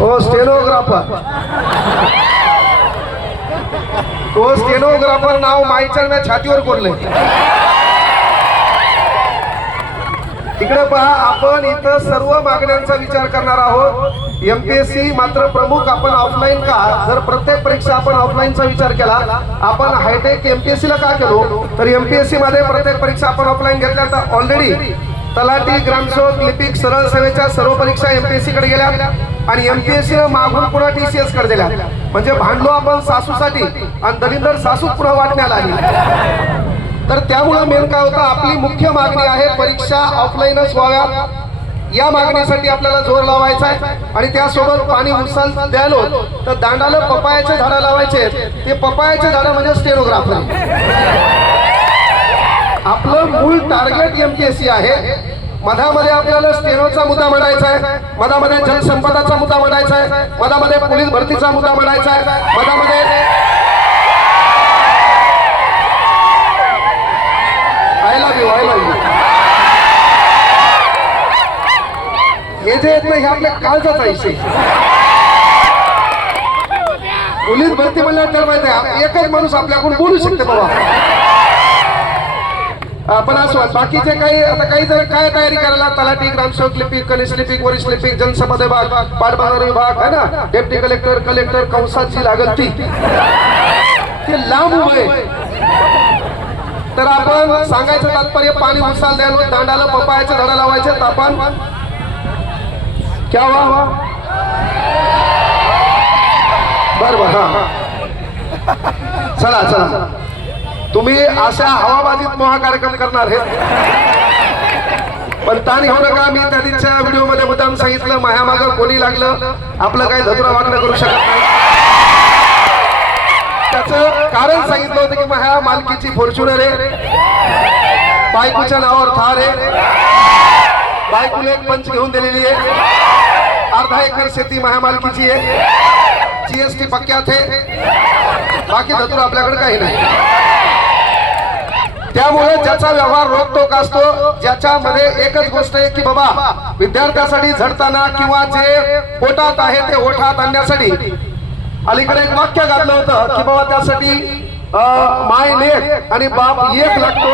ओ stenographer, तो stenographer नाव माईच्या मी छातीवर कोरले. इकडे पहा, आपण इथं सर्व मागण्यांचा विचार करणार आहोत. एमपीएससी मात्र प्रमुख आपण ऑफलाईन का, जर प्रत्येक परीक्षा आपण ऑफलाईनचा विचार केला, आपण हायटेक एमपीएससी ला का केलो, तर एमपीएससी मध्ये प्रत्येक परीक्षा आपण ऑफलाईन घेतल्या तर ऑलरेडी तलाठी, ग्रामसेवक, लिपिक, सरळ सेवेच्या सर्व परीक्षा एमपीएससी कडे गेल्या आणि एमपीएससी मागून पुन्हा टीसीएस कडे दिल्या. म्हणजे भांडलो आपण सासूसाठी आणि दलिंदर सासूच पुन्हा वाटण्याला आली. तर त्यामुळे मेन काय होतं, आपली मुख्य मागणी आहे परीक्षा ऑफलाईनच व्हाव्यात. या मागणीसाठी आपल्याला जोर लावायचा आहे आणि त्यासोबत पाणी उचल द्यायलो तर दांडाला पपायाचे झाडं लावायचे. ते पपायाचे झाडं म्हणजे स्टेनोग्राफर. आपलं मूळ टार्गेट एमपीएससी आहे. मधामध्ये आपल्याला स्टेनोचा मुद्दा मांडायचा आहे, मधामध्ये जलसंपदाचा मुद्दा मांडायचा आहे, मधामध्ये पोलीस भरतीचा मुद्दा मांडायचा आहे, मधामध्ये हे जे येत नाही हे आपल्या काळजाचा विषय. पोलीस भरती म्हणल्यावर तर माहिती आहे एकच माणूस आपल्याकडून बोलू शकते बाबा. पण असं बाकीचे काही आता काही जण काय तयारी करायला, तलाठी, ग्रामसेवक, लिपिक, कनिष्ठ लिपिक, वरिष्ठ लिपिक, जनसंपर्क विभाग, पाटबंधारे विभाग आहे ना, डेप्टी कलेक्टर, कलेक्टर कंसाची लागल ती लांब उभे. तर आपण सांगायचं तात्पर्य पाणी उचल द्यायला, दांडाला पपायाचे झाडं लावायचे. आपण क्या हुआ बरोबर. हा चला चला, तुम्ही अशा हवाबाजीत मोहा कार्यक्रम करणार हे, पण ताण घेऊ नका. मी त्या दिवशीच्या व्हिडिओ मध्ये मुद्दाम सांगितलं, मायामाग कोणी लागलं आपलं काही धतुरा वाटणं करू शकत नाही. त्याचं कारण सांगितलं होतं की माया मालकीची फॉर्च्युनर आहे, बायकोच्या नावावर थार आहे, बायकोला एक पंच घेऊन दिलेली आहे, अर्धा एकर शेती महामालकीची आहे, जीएसटी पक्क्यात आहे, बाकी धतुरा आपल्याकडे काही नाही. त्यामुळे ज्याचा व्यवहार रोखटोक असतो, ज्याच्यामध्ये एकच गोष्ट आहे की बाबा विद्यार्थ्यासाठी झडताना किंवा जे पोटात आहे ते ओठात आणण्यासाठी अलीकडे एक वाक्य घातलं होतं की बाबा त्यासाठी माय लेक आणि बाप एक लागतो.